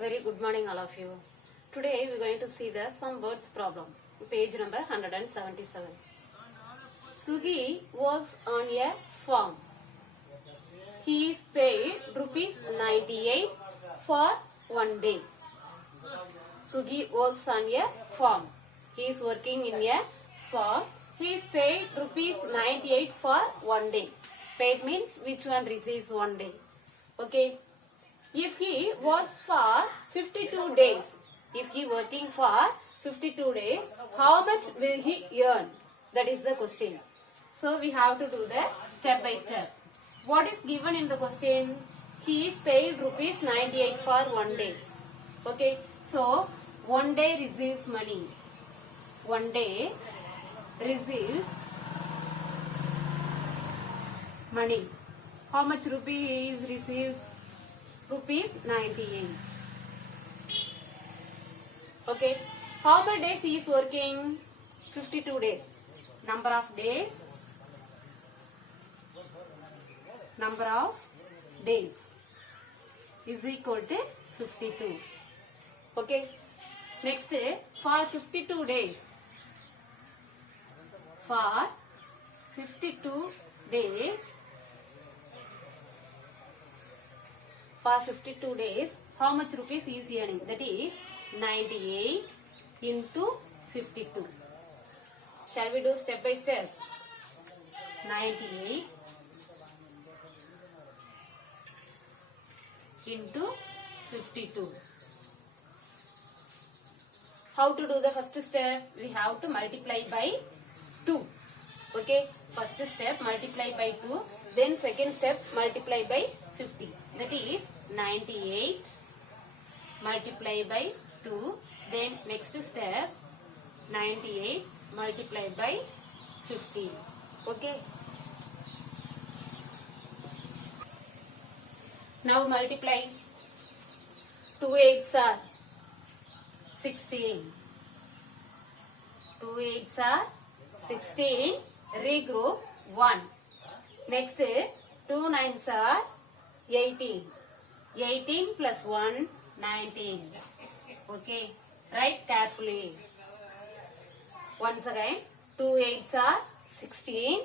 Very good morning all of you. Today we are going to see the some words problem. Page number 177. Sugi works on a farm. He is paid rupees 98 for one day. Sugi works on a farm. He is working in a farm. He is paid rupees 98 for one day. Paid means which one receives one day. Okay. If he works for 52 days, if he working for 52 days, how much will he earn? That is the question. So we have to do the step by step. What is given in the question? He is paid rupees 98 for one day. Okay. So one day receives money. One day receives money. How much rupee he is received? Rupees 98. Okay. How many days he is working? 52 days. Number of days. Number of days is equal to 52. Okay. Next, for 52 days. For 52 days. For 52 days, how much rupees he is earning? That is 98 into 52. Shall we do step by step? 98 into 52. How to do the first step? We have to multiply by 2. Okay. First step multiply by 2. Then second step multiply by 50. That is 98 multiply by 2. Then next step 98 multiply by 50. Okay. Now multiply. 2 8s are 16. 2 8s are 16. Regroup 1. Next 2 9s are 18. 18 plus 1, 19. Okay. Write carefully. Once again, 2 8s are 16.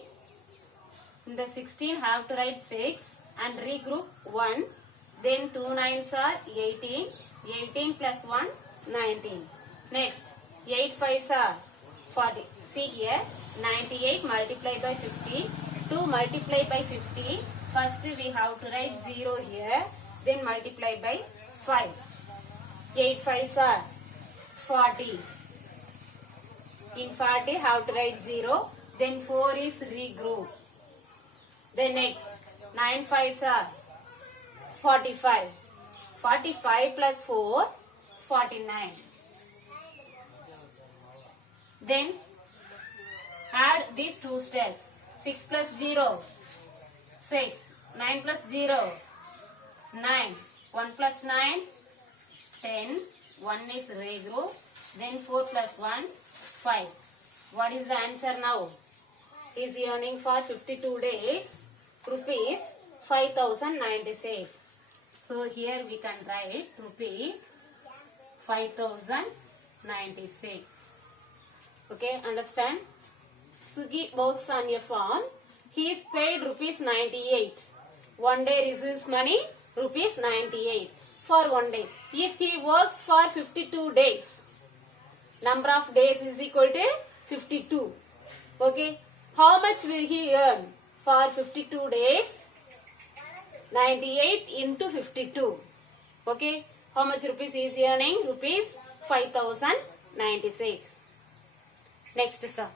In the 16 have to write 6 and regroup 1. Then 2 9s are 18. 18 plus 1, 19. Next, 8 5s are 40. See here, 98 multiplied by 50. 2 multiplied by 50. First we have to write 0 here. Then multiply by 5. 8 5s are 40. In 40 have to write 0. Then 4 is regroup. Then next 9 5s are 45. 45 plus 4, 49. Then add these two steps. 6 plus 0, 6. 9 plus 0, 9. 1 plus 9, 10. 1 is regroup. Then 4 plus 1, 5. What is the answer now? Is earning for 52 days rupees 5096. So here we can write rupees 5096. Okay, understand? Sugi works on a farm. He is paid rupees 98. One day receives money rupees 98 for one day. If he works for 52 days, number of days is equal to 52. Okay. How much will he earn for 52 days? 98 into 52. Okay. How much rupees is he earning? Rupees 5096. Next sir.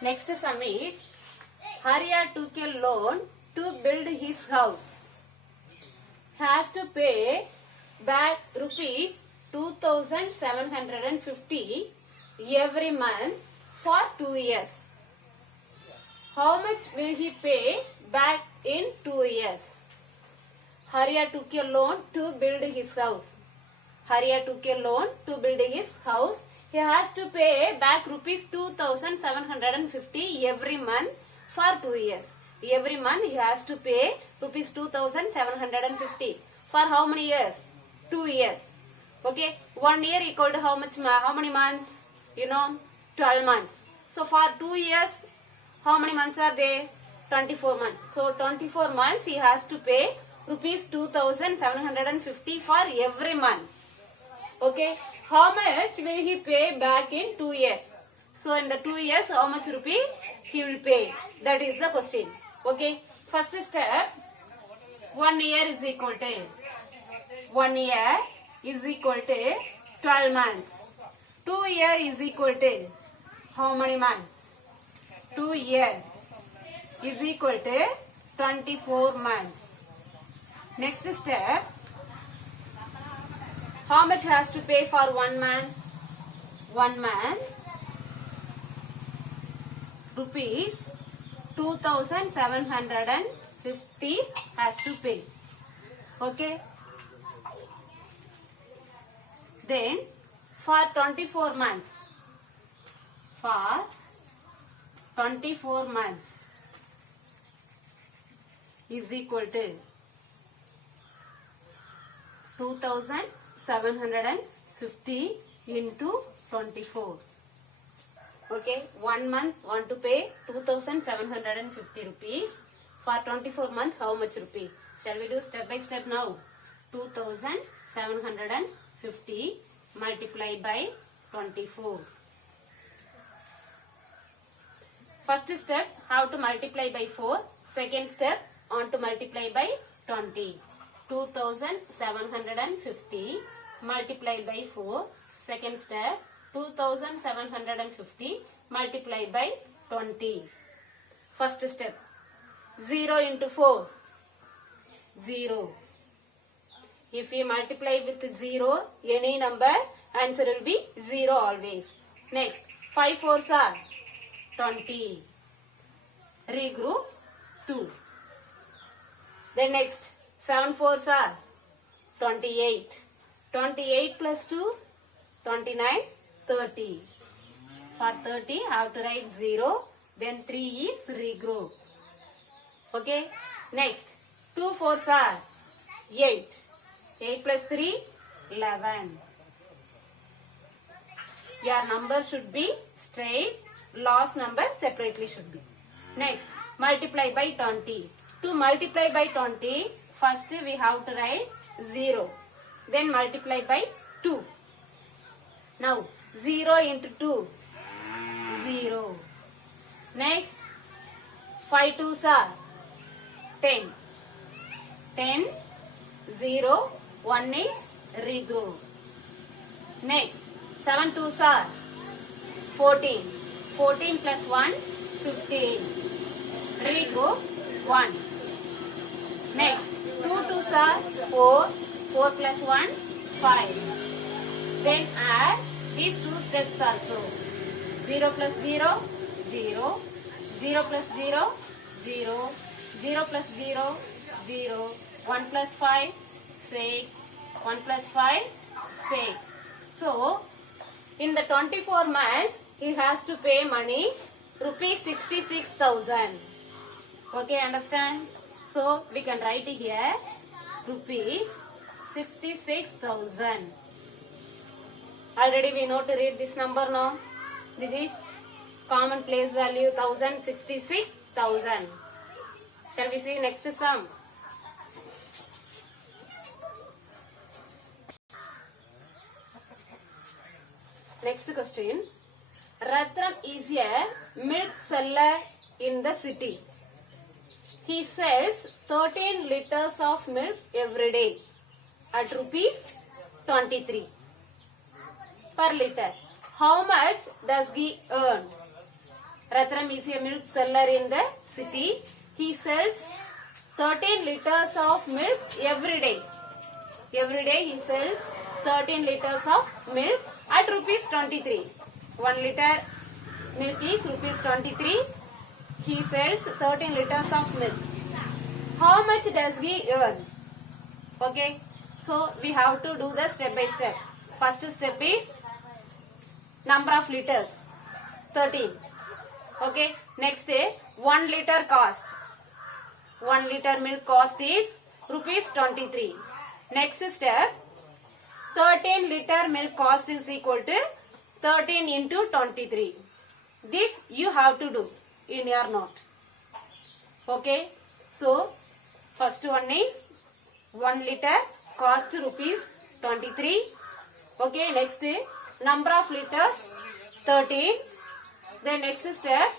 Next sum is Hariya took a loan to build his house. Has to pay back rupees 2750 every month for 2 years. How much will he pay back in 2 years? Hariya took a loan to build his house. Hariya took a loan to build his house. He has to pay back rupees 2750 every month for 2 years. Every month he has to pay rupees 2750. For how many years? 2 years. Okay. 1 year equal to how many months? 12 months. So for 2 years, how many months are there? 24 months. So 24 months he has to pay rupees 2750 for every month. Okay. How much will he pay back in 2 years? So in the 2 years, how much rupee he will pay? That is the question. Okay. First step, 1 year is equal to 1 year is equal to 12 months. 2 year is equal to how many months? 2 year is equal to 24 months. Next step, how much has to pay for 1 month? 1 month, rupees 2750 has to pay. Okay. Then for 24 months, is equal to 2750 into 24. Okay, 1 month want to pay 2750 rupees. For 24 months, how much rupee? Shall we do step by step now? 2750 multiplied by 24. First step, how to multiply by 4. Second step, on to multiply by 20. 2750 multiplied by 4. Second step, 2750 multiplied by 20. First step, 0 into 4, 0. If we multiply with 0, any number, answer will be 0 always. Next, 5 4s are 20. Regroup 2. Then next, 7 4s are 28. 28 plus 2, 29, 30. For 30, I have to write 0. Then 3 is regroup. Okay. Next, 2 4s are 8. 8 plus 3, 11. Your number should be straight. Last number separately should be. Next, multiply by 20. To multiply by 20, first we have to write 0. Then multiply by 2. Now, 0 into 2, 0. Next, 5 2s are 10. 10, 0, 1 is regroup. Next, 7 2s are 14. 14 plus 1, 15. Regroup 1. Next, 2 2s are 4. 4 plus 1, 5. Then add these two steps also. 0 plus 0, 0. 0 plus 0, 0. 0 plus 0, 0. 1 plus 5, 6. 1 plus 5, 6. So, in the 24 months, he has to pay money rupees 66,000. Okay, understand? So, we can write here rupees 66,000. Already we know to read this number now. This is common place value 1066,000. Shall we see next sum? Next question. Ratram is a milk seller in the city. He sells 13 liters of milk every day at rupees 23 per liter. How much does he earn? Ratram is a milk seller in the city. He sells 13 liters of milk every day. Every day he sells 13 liters of milk at rupees 23. 1 liter milk is rupees 23. He sells 13 liters of milk. How much does he earn? Okay. So, we have to do the step by step. First step is number of liters. 13. Okay. Okay, next 1 liter cost. 1 liter milk cost is rupees 23. Next step, 13 liter milk cost is equal to 13 into 23. This you have to do in your note. Okay, so first one is 1 liter cost rupees 23. Okay, next number of liters 13. Then next step,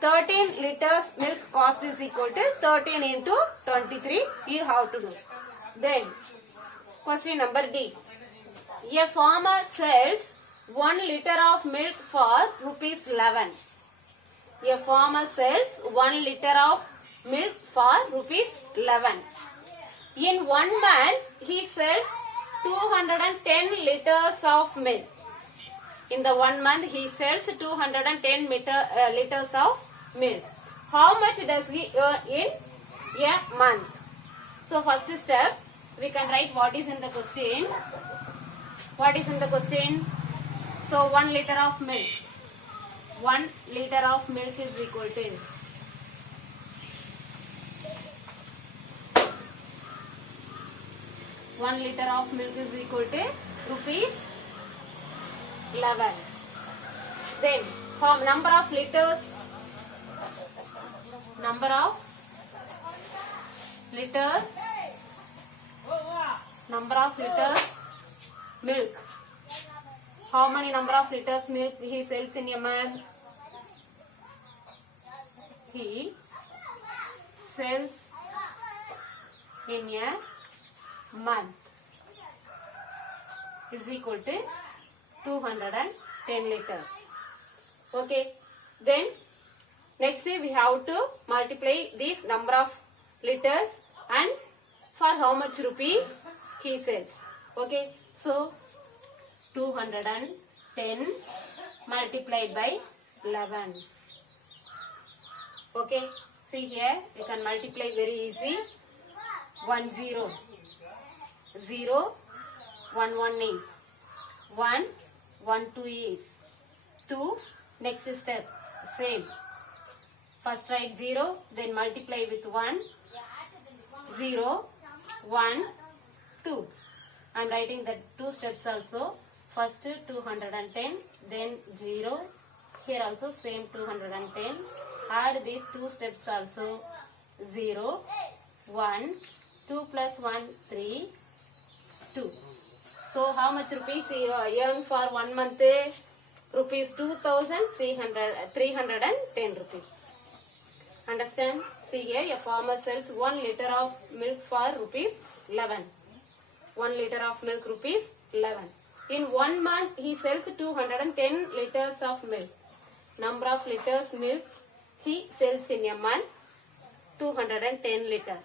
13 liters milk cost is equal to 13 into 23 you have to do. Then question number D. A farmer sells 1 liter of milk for rupees 11. A farmer sells 1 liter of milk for rupees 11. In 1 month he sells 210 liters of milk. In the 1 month he sells 210 liters of milk. How much does he earn in a month? So first step, we can write what is in the question. What is in the question? So 1 liter of milk. 1 liter of milk is equal to 1 liter of milk is equal to rupees 11. Then number of liters milk. How many number of liters milk he sells in a month? He sells in a month is equal to 210 liters. Okay, then next we have to multiply this number of liters and for how much rupee he sells. Okay, so 210 multiplied by 11. Okay, see here you can multiply very easy. 1 0 0 1 1 is 1 1 2 is 2. Next step same. First write 0, then multiply with 1 0 1 2. I am writing the 2 steps also. First 210, then 0. Here also same 210. Add these 2 steps also. 0 1 2 plus 1 3 2. So how much rupees you earn for 1 month? Rupees 2,310 rupees. Understand? See here, a farmer sells 1 liter of milk for rupees 11. 1 liter of milk rupees 11. In 1 month he sells 210 liters of milk. Number of liters milk he sells in a month 210 liters.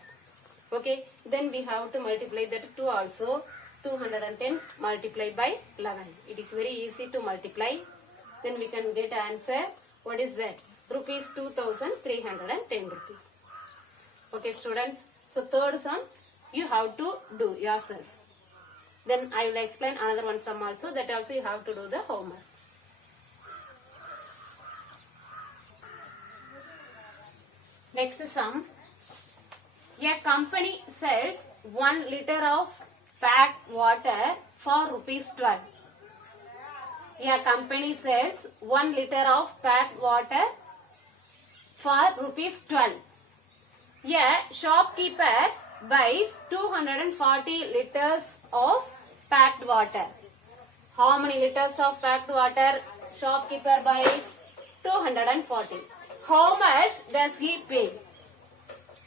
Okay, then we have to multiply that 2 also. 210 multiplied by 11. It is very easy to multiply. Then we can get answer. What is that? Rupees 2,310 rupees. Okay, students. So third sum you have to do yourself. Then I will explain another one sum also. That also you have to do the homework. Next sum. A company sells 1 liter of packed water for rupees 12. A company sells 1 liter of packed water for rupees 12. A shopkeeper buys 240 liters of packed water. How many liters of packed water shopkeeper buys? 240. How much does he pay?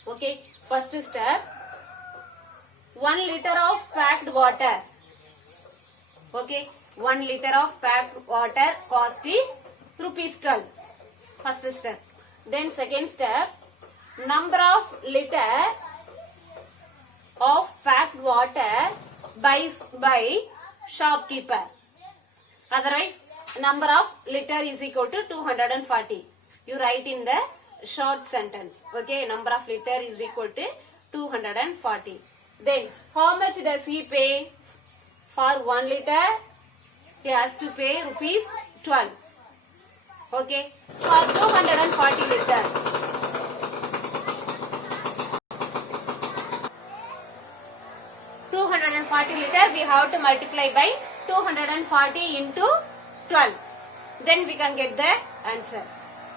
Okay, first step. 1 liter of packed water. Okay, 1 liter of packed water cost is rupees 12. First step. Then second step, number of liter of packed water buys by shopkeeper. Otherwise, number of liter is equal to 240. You write in the short sentence. Okay, number of liter is equal to 240. Then, how much does he pay? For 1 liter, he has to pay rupees 12. Okay. For 240 liters. 240 liter we have to multiply by 240 into 12. Then we can get the answer.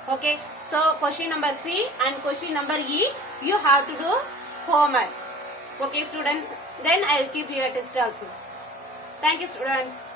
Okay. So question number C and question number E you have to do homework. Okay students. Then I will keep your test also. Thank you students.